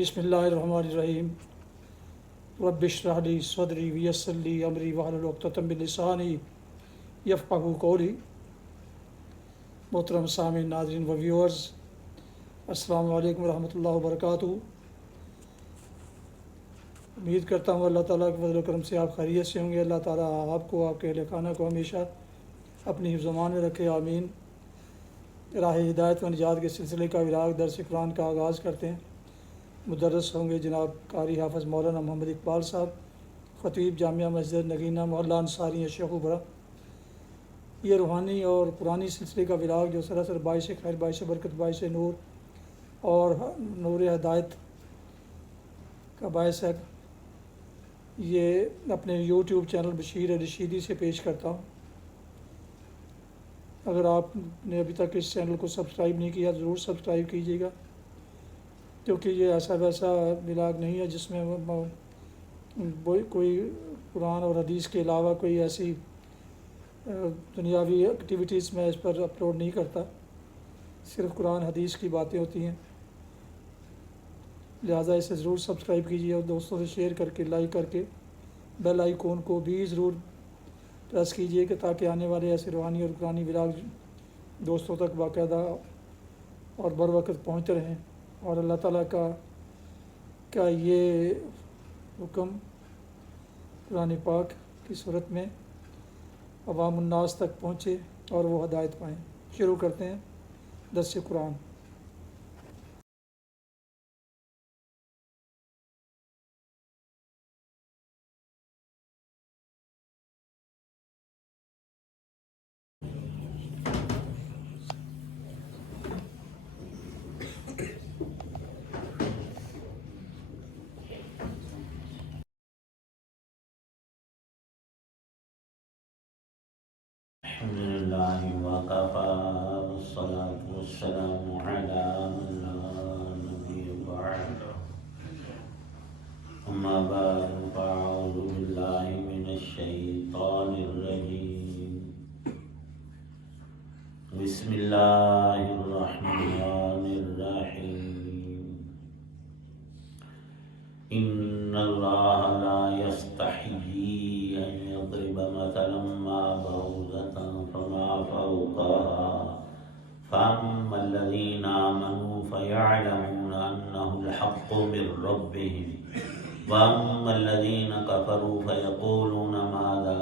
بسم اللہ الرحمن الرحیم رب اشرح لی صدری ویسر لی امری واحلل عقدۃ من لسانی یفقہوا قولی۔ محترم سامعین، ناظرین و ویورز، السلام علیکم ورحمۃ اللہ وبرکاتہ۔ امید کرتا ہوں اللہ تعالیٰ کے فضل و کرم سے آپ خیریت سے ہوں گے۔ اللہ تعالیٰ آپ کو، آپ کے اہل خانہ کو ہمیشہ اپنی حفظ و امان میں رکھے، آمین۔ راہ ہدایت و نجات کے سلسلے کا وراغ درس قرآن کا آغاز کرتے ہیں۔ مدرس ہوں گے جناب قاری حافظ مولانا محمد اقبال صاحب، خطیب جامعہ مسجد نگینہ محلہ انصاری شیخو برا۔ یہ روحانی اور قرآنی سلسلے کا وراغ جو سراسر باعث خیر، باعث برکت، باعث نور اور نور ہدایت کا باعث ہے، یہ اپنے یوٹیوب چینل بشیر رشیدی سے پیش کرتا ہوں۔ اگر آپ نے ابھی تک اس چینل کو سبسکرائب نہیں کیا ضرور سبسکرائب کیجیے گا، کیونکہ یہ ایسا ویسا ولاگ نہیں ہے جس میں کوئی قرآن اور حدیث کے علاوہ کوئی ایسی دنیاوی ایکٹیویٹیز میں اس پر اپلوڈ نہیں کرتا، صرف قرآن حدیث کی باتیں ہوتی ہیں۔ لہٰذا اسے ضرور سبسکرائب کیجیے اور دوستوں سے شیئر کر کے، لائک کر کے بیل آئیکن کو بھی ضرور پریس کیجیے کہ تاکہ آنے والے ایسے روحانی اور قرآنی ولاگ دوستوں تک باقاعدہ اور بر وقت پہنچتے رہیں، اور اللہ تعالیٰ کا یہ حکم قرآن پاک کی صورت میں عوام الناس تک پہنچے اور وہ ہدایت پائیں۔ شروع کرتے ہیں درس قرآن۔ الحمدللہ وکفی والصلاة والسلام علی من لا نبی بعد، اما بعد فاعوذ باللہ من الشیطان الرجیم، بسم اللہ الرحمن الرحیم، ان اللہ لا یستحیی ان یضرب مثلا ما بعوضة فما فوقها فأما الذین آمنوا فیعلمون انه الحق من ربهم وأما الذین کفروا فیقولون ماذا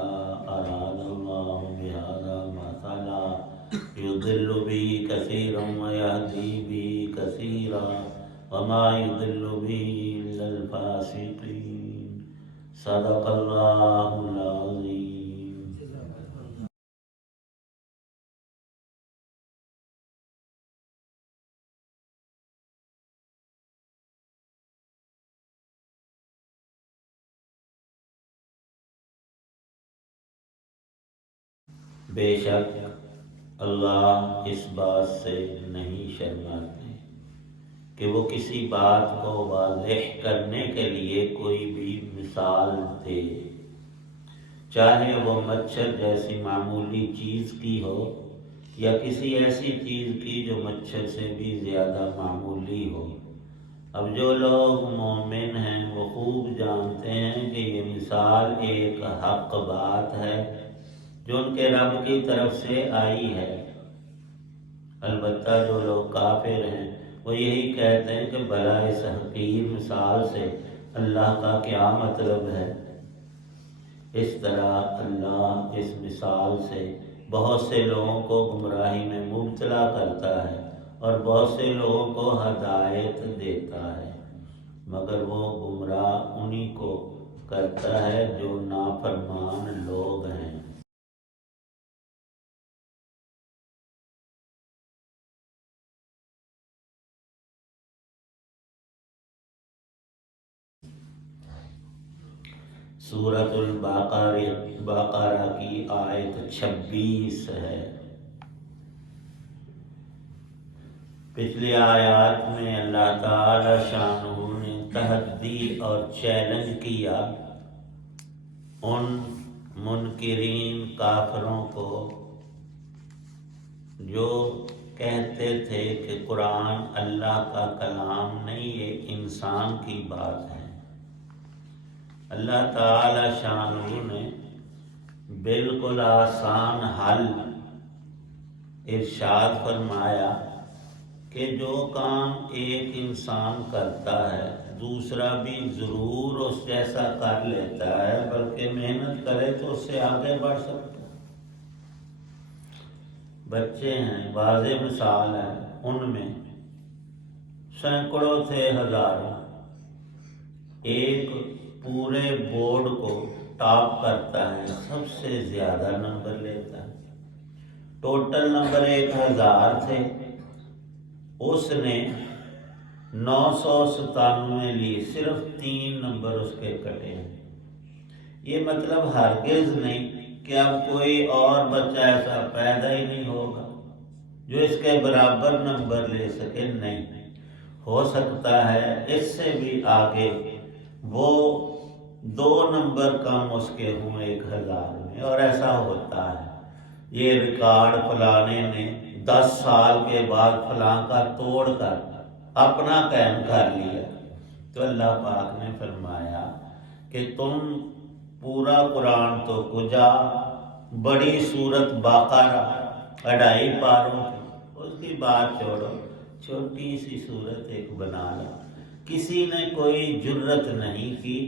اراد اللہ بهذا مثلا یضل به کثیرا ویہدی به کثیرا وما يضل به إلا الفاسقين۔ صدق اللہ العظیم۔ بے شک اللہ اس بات سے نہیں شرماتے کہ وہ کسی بات کو واضح کرنے کے لیے کوئی بھی مثال دے، چاہے وہ مچھر جیسی معمولی چیز کی ہو یا کسی ایسی چیز کی جو مچھر سے بھی زیادہ معمولی ہو۔ اب جو لوگ مومن ہیں وہ خوب جانتے ہیں کہ یہ مثال ایک حق بات ہے جو ان کے رب کی طرف سے آئی ہے۔ البتہ جو لوگ کافر ہیں وہ یہی کہتے ہیں کہ بھلا اس حقیر مثال سے اللہ کا کیا مطلب ہے۔ اس طرح اللہ اس مثال سے بہت سے لوگوں کو گمراہی میں مبتلا کرتا ہے اور بہت سے لوگوں کو ہدایت دیتا ہے، مگر وہ گمراہ انہی کو کرتا ہے جو نافرمان لوگ ہیں۔ سورۃ البقرہ کی آیت 26 ہے۔ پچھلی آیات میں اللہ تعالی شانہ نے تحدی اور چیلنج کیا ان منکرین کافروں کو جو کہتے تھے کہ قرآن اللہ کا کلام نہیں، یہ انسان کی بات ہے۔ اللہ تعالی شانہ نے بالکل آسان حل ارشاد فرمایا کہ جو کام ایک انسان کرتا ہے دوسرا بھی ضرور اس جیسا کر لیتا ہے، بلکہ محنت کرے تو اس سے آگے بڑھ سکتا ہے۔ بچے ہیں، واضح مثال ہے، ان میں سینکڑوں تھے، ہزاروں، ایک پورے بورڈ کو ٹاپ کرتا ہے، سب سے زیادہ نمبر لیتا ہے۔ ٹوٹل نمبر 1000 تھے، اس نے 997 لی، صرف 3 نمبر اس کے کٹے ہیں۔ یہ مطلب ہرگز نہیں کہ اب کوئی اور بچہ ایسا پیدا ہی نہیں ہوگا جو اس کے برابر نمبر لے سکے، نہیں، ہو سکتا ہے اس سے بھی آگے وہ 2 نمبر کم اس کے ہوں 1000 میں، اور ایسا ہوتا ہے۔ یہ ریکارڈ فلانے نے 10 سال کے بعد فلاں کا توڑ کر اپنا قائم کر لیا۔ تو اللہ پاک نے فرمایا کہ تم پورا قرآن تو کجا، بڑی سورت بقرہ 2.5 پاروں کی، اس کی بات چھوڑو، چھوٹی سی سورت ایک بنا لا۔ کسی نے کوئی جرت نہیں کی۔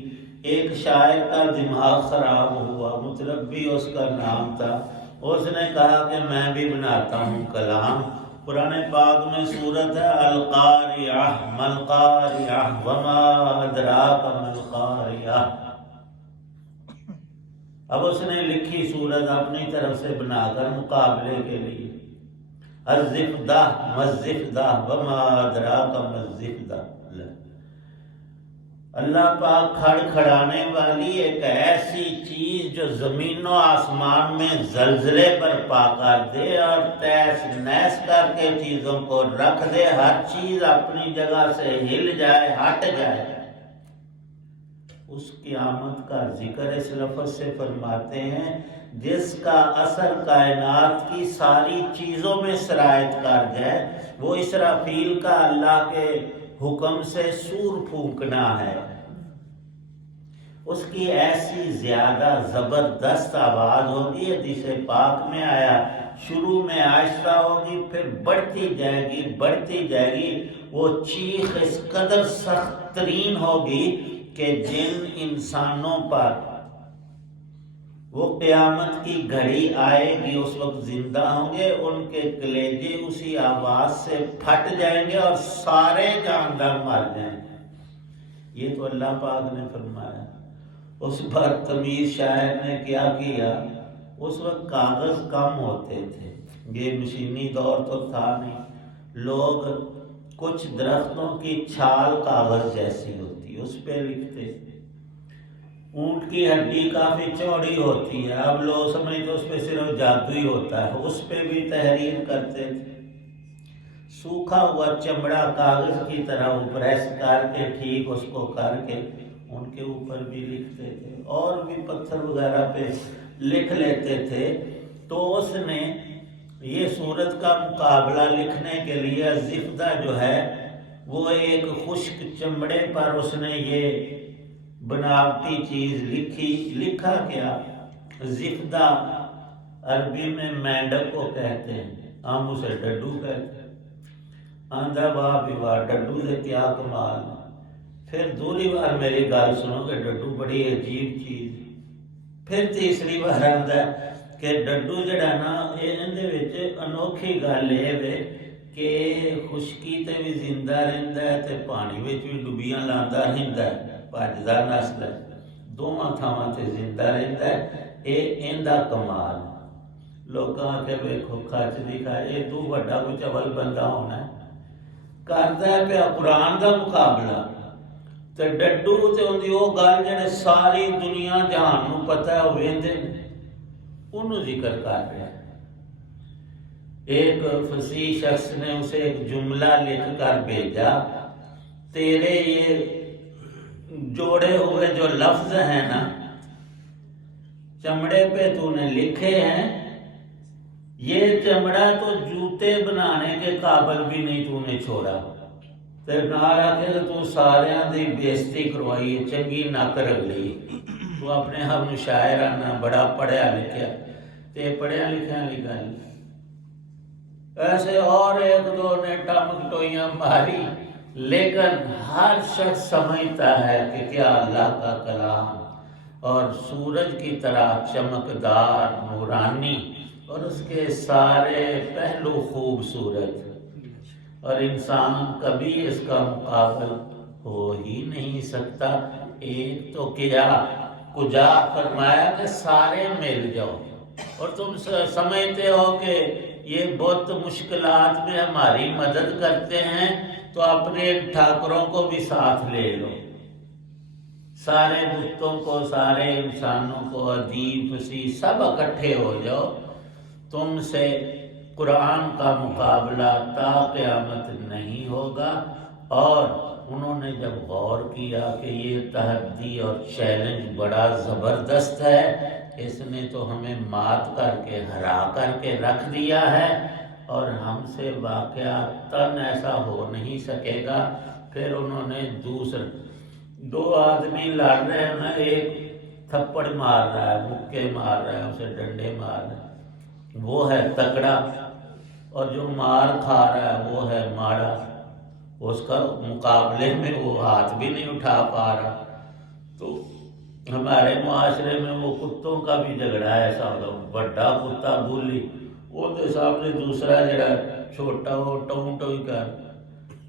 ایک شاعر کا دماغ خراب ہوا، مطلب بھی اس کا نام تھا، اس نے کہا کہ میں بھی بناتا ہوں کلام۔ قرآن پاک میں سورت ہے القاریہ، ملقاریہ وما ادراک ملقاریہ۔ اب اس نے لکھی سورت اپنی طرف سے بنا کر مقابلے کے لیے، الزفدہ مزفدہ وما ادراک مزفدہ۔ اللہ پاک کھڑ کھڑانے والی ایک ایسی چیز جو زمین و آسمان میں زلزلے برپا کر دے اور تیس نیس کر کے چیزوں کو رکھ دے، ہر چیز اپنی جگہ سے ہل جائے، ہٹ جائے، اس قیامت کا ذکر اس لفظ سے فرماتے ہیں جس کا اثر کائنات کی ساری چیزوں میں سرایت کر جائے۔ وہ اسرافیل کا اللہ کے حکم سے سور پھونکنا ہے۔ اس کی ایسی زیادہ زبردست آواز ہوگی، حدیث پاک میں آیا، شروع میں آہستہ ہوگی، پھر بڑھتی جائے گی، بڑھتی جائے گی۔ وہ چیخ اس قدر سخت ترین ہوگی کہ جن انسانوں پر وہ قیامت کی گھڑی آئے گی اس وقت زندہ ہوں گے، ان کے کلیجے اسی آواز سے پھٹ جائیں گے اور سارے جاندار مر جائیں گے۔ یہ تو اللہ پاک نے فرمایا۔ اس پر تمیز شاعر نے کیا کیا، اس وقت کاغذ کم ہوتے تھے، یہ مشینی دور تو تھا نہیں، لوگ کچھ درختوں کی چھال کاغذ جیسی ہوتی اس پہ لکھتے تھے۔ اونٹ کی ہڈی کافی چوڑی ہوتی ہے، اب لوگ سمجھتے اس پہ صرف جادو ہی ہوتا ہے، اس پہ بھی تحریر کرتے تھے۔ سوکھا ہوا چمڑا کاغذ کی طرح پریس کر کے ٹھیک اس کو کر کے ان کے اوپر بھی لکھتے تھے، اور بھی پتھر وغیرہ پہ لکھ لیتے تھے۔ تو اس نے یہ سورت کا مقابلہ لکھنے کے لیے زفدہ جو ہے وہ ایک خشک چمڑے پر اس نے یہ بناوٹی چیز لکھی۔ لکھا کیا، زفدہ عربی میں مینڈک کو کہتے ہیں، ہم اسے ڈڈو کہتے ہیں۔ آندھا واہ بھی واہ، ڈڈو سے کیا کمال ہے۔ پھر دوسری بار میری گل سنو کہ ڈڈو بڑی عجیب چیز۔ پھر تیسری بار آندا ہے کہ ڈڈو جڑا نا اندے وچ انوکھی گل یہ کہ خشکی تے بھی زندہ رہندا ہے تے پانی وچ بھی ڈبیاں لاندا رہندا ہے، بھجدا نسدا ہے، دونوں تھاواں تے زندہ رہندا ہے۔ یہ ایندا کمال۔ لوکاں کے ویکھو کھچ دکھا، یہ تو بڑا کوئی چول بندہ ہونا ہے، کردا ہے پیا قرآن دا مقابلہ تے ڈڈو تے اون دی او گل جڑے ساری دنیا جہان نو پتہ ہے، وہ ویندے انہوں ذکر کر رہا ہے۔ ایک فصیح شخص نے اسے ایک جملہ لکھ کر بھیجا، تیرے یہ جوڑے ہوئے جو لفظ ہیں نا چمڑے پہ تو نے لکھے ہیں، یہ چمڑا تو جوتے بنانے کے قابل بھی نہیں تو نے چھوڑا، تے نال آکھے تو ساریاں دی بےزتی کروائی، چنگی نک رگڑی، تو اپنے آپ شاعر آنا بڑا پڑھیا لکھیا، تے پڑھیا لکھیا والی گل ایسے اور ایک دو نے ٹمکٹوئیاں ماری، لیکن ہر شخص سمجھتا ہے کہ کیا اللہ کا کلام اور سورج کی طرح چمکدار نورانی اور اس کے سارے پہلو خوبصورت، اور انسان کبھی اس کا مقابل ہو ہی نہیں سکتا۔ ایک تو کیا کجا فرمایا کہ سارے مل جاؤ، اور تم سمجھتے ہو کہ یہ بہت مشکلات میں ہماری مدد کرتے ہیں تو اپنے ٹھاکروں کو بھی ساتھ لے لو، سارے بتوں کو، سارے انسانوں کو، ادیب فصیح سب اکٹھے ہو جاؤ، تم سے قرآن کا مقابلہ تا قیامت نہیں ہوگا۔ اور انہوں نے جب غور کیا کہ یہ تحدی اور چیلنج بڑا زبردست ہے، اس نے تو ہمیں مات کر کے ہرا کر کے رکھ دیا ہے اور ہم سے واقعتاً ایسا ہو نہیں سکے گا، پھر انہوں نے دو آدمی لڑ رہے ہیں نا، ایک تھپڑ مار رہا ہے، مکے مار رہا ہے، اسے ڈنڈے مار رہا ہے، وہ ہے تکڑا، اور جو مار کھا رہا ہے وہ ہے ماڑا، اس کا مقابلے میں وہ ہاتھ بھی نہیں اٹھا پا رہا۔ تو ہمارے معاشرے میں وہ کتوں کا بھی جھگڑا ایسا ہوگا، بڑا کتا بولی وہ تو سامنے دوسرا جڑا چھوٹا وہ ٹوں ٹوں کر،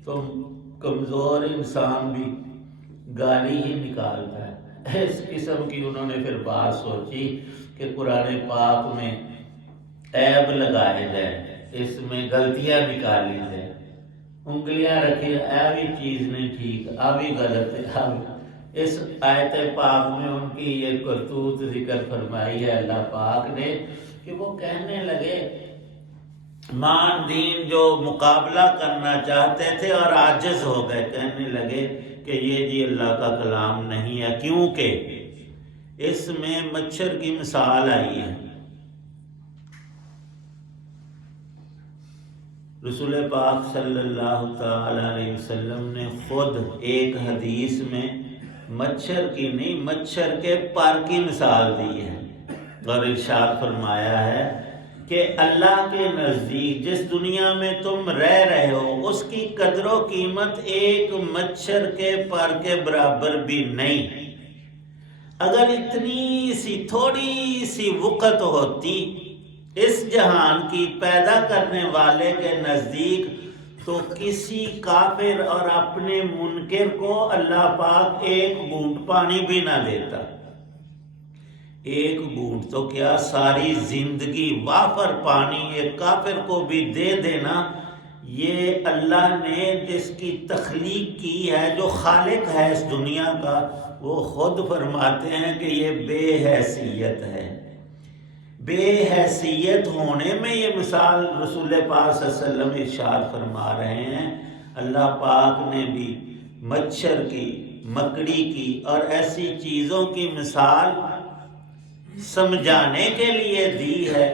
تو کمزور انسان بھی گالی ہی نکالتا ہے۔ اس قسم کی انہوں نے پھر بات سوچی کہ قرآن پاک میں عیب لگائے جائیں، اس میں غلطیاں نکالی جائیں، انگلیاں رکھی، بھی چیز نہیں ٹھیک، بھی غلط ہے۔ اس آیت پاک میں ان کی یہ کرتوت ذکر فرمائی ہے اللہ پاک نے کہ وہ کہنے لگے، مان دین جو مقابلہ کرنا چاہتے تھے اور عاجز ہو گئے، کہنے لگے کہ یہ جی اللہ کا کلام نہیں ہے، کیونکہ اس میں مچھر کی مثال آئی ہے۔ رسول پاک صلی اللہ تعالی علیہ وسلم نے خود ایک حدیث میں مچھر کی نہیں، مچھر کے پر کی مثال دی ہے، اور ارشاد فرمایا ہے کہ اللہ کے نزدیک جس دنیا میں تم رہ رہے ہو اس کی قدر و قیمت ایک مچھر کے پر کے برابر بھی نہیں۔ اگر اتنی سی تھوڑی سی وقت ہوتی اس جہان کی پیدا کرنے والے کے نزدیک تو کسی کافر اور اپنے منکر کو اللہ پاک ایک بوند پانی بھی نہ دیتا۔ ایک بوند تو کیا ساری زندگی وافر پانی ایک کافر کو بھی دے دینا، یہ اللہ نے جس کی تخلیق کی ہے، جو خالق ہے اس دنیا کا، وہ خود فرماتے ہیں کہ یہ بے حیثیت ہے۔ بے حیثیت ہونے میں یہ مثال رسول پاک صلی اللہ علیہ وسلم ارشاد فرما رہے ہیں۔ اللہ پاک نے بھی مچھر کی، مکڑی کی اور ایسی چیزوں کی مثال سمجھانے کے لیے دی ہے۔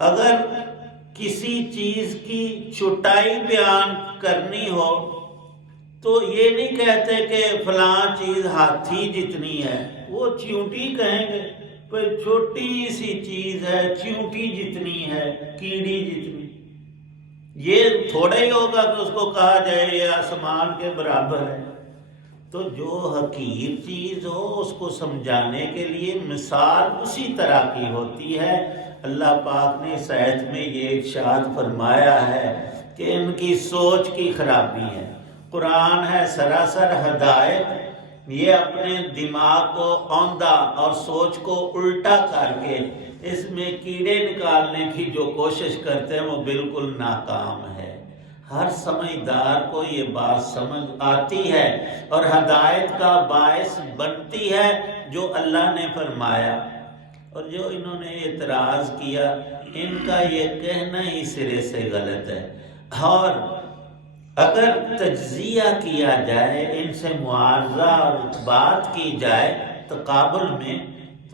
اگر کسی چیز کی چھٹائی بیان کرنی ہو تو یہ نہیں کہتے کہ فلاں چیز ہاتھی جتنی ہے، وہ چیونٹی کہیں گے، کوئی چھوٹی سی چیز ہے، چیونٹی جتنی ہے، کیڑی جتنی، یہ تھوڑا ہی ہوگا کہ اس کو کہا جائے یہ آسمان کے برابر ہے۔ تو جو حقیر چیز ہو اس کو سمجھانے کے لیے مثال اسی طرح کی ہوتی ہے۔ اللہ پاک نے اس آیت میں یہ ارشاد فرمایا ہے کہ ان کی سوچ کی خرابی ہے۔ قرآن ہے سراسر ہدایت، یہ اپنے دماغ کو اوندھا اور سوچ کو الٹا کر کے اس میں کیڑے نکالنے کی جو کوشش کرتے ہیں وہ بالکل ناکام ہے۔ ہر سمجھدار کو یہ بات سمجھ آتی ہے اور ہدایت کا باعث بنتی ہے جو اللہ نے فرمایا، اور جو انہوں نے اعتراض کیا ان کا یہ کہنا ہی سرے سے غلط ہے۔ اور اگر تجزیہ کیا جائے، ان سے معاوضہ اور بات کی جائے تقابل میں،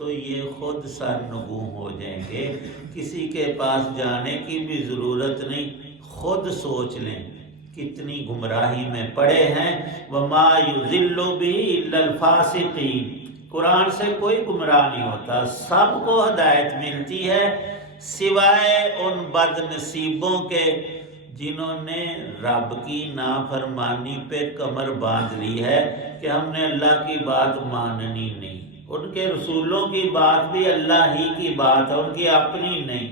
تو یہ خود سرنگوں ہو جائیں گے، کسی کے پاس جانے کی بھی ضرورت نہیں، خود سوچ لیں کتنی گمراہی میں پڑے ہیں۔ وما یضل بہ الا الفاسقین، قرآن سے کوئی گمراہ نہیں ہوتا، سب کو ہدایت ملتی ہے سوائے ان بد نصیبوں کے جنہوں نے رب کی نافرمانی پہ کمر باندھ لی ہے کہ ہم نے اللہ کی بات ماننی نہیں، ان کے رسولوں کی بات بھی اللہ ہی کی بات ہے، ان کی اپنی نہیں۔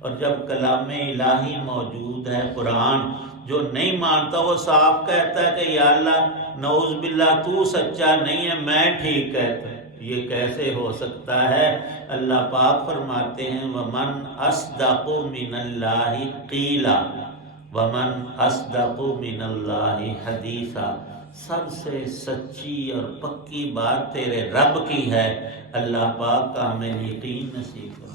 اور جب کلام الہی موجود ہے قرآن، جو نہیں مانتا وہ صاف کہتا ہے کہ یا اللہ نعوذ باللہ تو سچا نہیں ہے، میں ٹھیک کہتا ہے۔ یہ کیسے ہو سکتا ہے؟ اللہ پاک فرماتے ہیں وَمَنْ أَصْدَقُ مِنَ اللَّهِ قِيلًا وَمَنْ أَصْدَقُ مِنَ اللَّهِ حَدِيثًا، سب سے سچی اور پکی بات تیرے رب کی ہے۔ اللہ پاک کا ہمیں یقین نصیب کرے۔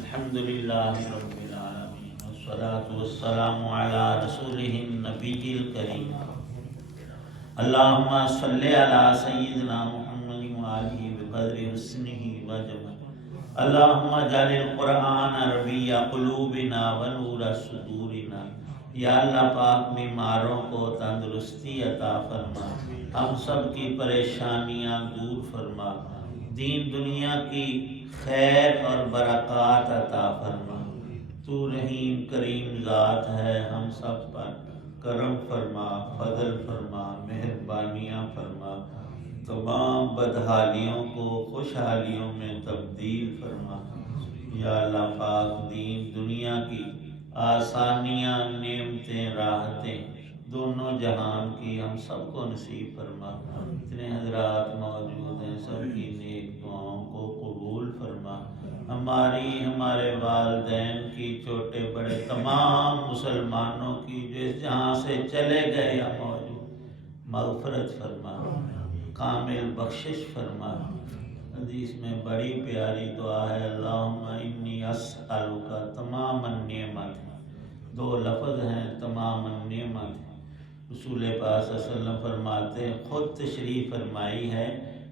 الحمدللہ رب العالمین والصلاة والسلام علی رسولہ النبی الکریم۔ اللہم صلی علی سیدنا محمد وآلہ بقدر حسنہ وجمالہ۔ اللہم اجعل القرآن ربیع قلوبنا ونور صدورنا۔ یا اللہ پاک بیماروں کو تندرستی عطا فرما، ہم سب کی پریشانیاں دور فرما، دین دنیا کی خیر اور برکات عطا فرما۔ تو رحیم کریم ذات ہے، ہم سب پر کرم فرما، فضل فرما، مہربانیاں فرما، تمام بدحالیوں کو خوشحالیوں میں تبدیل فرما۔ یا اللہ پاک دین دنیا کی آسانیاں، نعمتیں، راحتیں دونوں جہان کی ہم سب کو نصیب فرما۔ اتنے حضرات موجود ہیں، سب کی نیک دعاؤں کو قبول فرما۔ ہماری، ہمارے والدین کی، چھوٹے بڑے تمام مسلمانوں کی جو اس جہاں سے چلے گئے یا موجود، مغفرت فرما، کامل بخشش فرما۔ حدیث میں بڑی پیاری دعا ہے اللہم انی اسألک تمام النعمت، دو لفظ ہیں تمام النعمت۔ رسول پاک صلی اللہ علیہ وسلم فرماتے ہیں، خود تشریف فرمائی ہے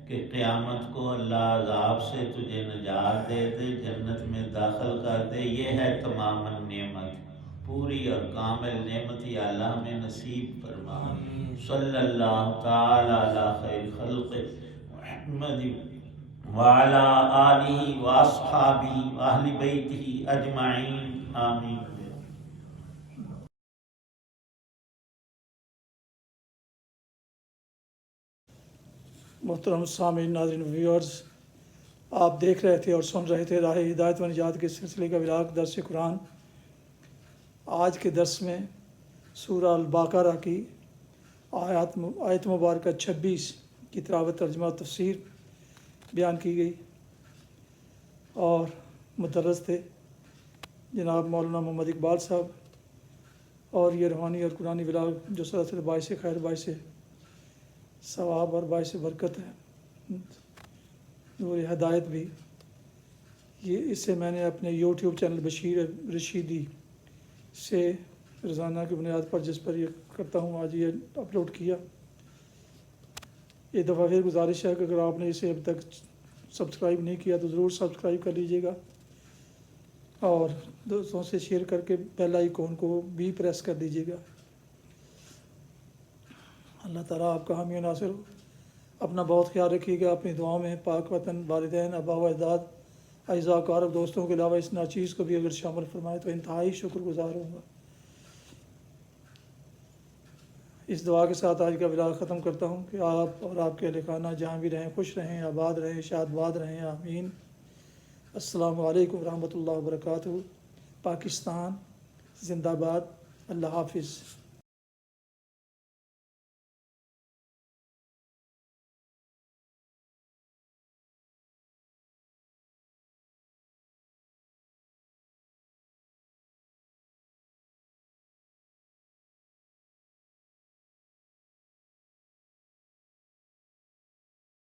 کہ قیامت کو اللہ عذاب سے تجھے نجات دے دے، جنت میں داخل کر دے، یہ ہے تمام النعمت، پوری اور کامل نعمت یا اللہ ہمیں نصیب فرما۔ صلی اللہ تعالی علی خیر خلق محمد وعلی آلہ واصحابہ واہل بیتہ اجمعین، آمین۔ محترم سامعین، ناظرین، ویورز، آپ دیکھ رہے تھے اور سن رہے تھے راہ ہدایت و نجات کے سلسلے کا ولاغ درس قرآن۔ آج کے درس میں سورہ البقرہ کی آیت مبارکہ 26 کی تلاوت، ترجمہ و تفسیر بیان کی گئی، اور مدرس تھے جناب مولانا محمد اقبال صاحب، اور یہ روحانی اور قرآنی ولاغ جو سلسلہ باعث خیر، باعث ثواب اور باعث برکت ہے، نور ہدایت بھی، یہ اس سے میں نے اپنے یوٹیوب چینل بشیر رشیدی سے روزانہ کی بنیاد پر جس پر یہ کرتا ہوں، آج یہ اپلوڈ کیا۔ ایک دفعہ پھر گزارش ہے کہ اگر آپ نے اسے اب تک سبسکرائب نہیں کیا تو ضرور سبسکرائب کر لیجیے گا، اور دوستوں سے شیئر کر کے بیل آئیکن کو بھی پریس کر دیجیے گا۔ اللہ تعالیٰ آپ کا حامی و ناصر ہو۔ اپنا بہت خیال رکھیے گا، اپنی دعاؤں میں پاک وطن، والدین، آبا و اجداد، اعزاء اقارب، دوستوں کے علاوہ اس ناچیز کو بھی اگر شامل فرمائے تو انتہائی شکر گزار ہوں گا۔ اس دعا کے ساتھ آج کا ولاغ ختم کرتا ہوں کہ آپ اور آپ کے اہل خانہ جہاں بھی رہیں، خوش رہیں، آباد رہیں، شاد باد رہیں، آمین۔ السلام علیکم ورحمۃ اللہ وبرکاتہ۔ پاکستان زندہ باد۔ اللہ حافظ۔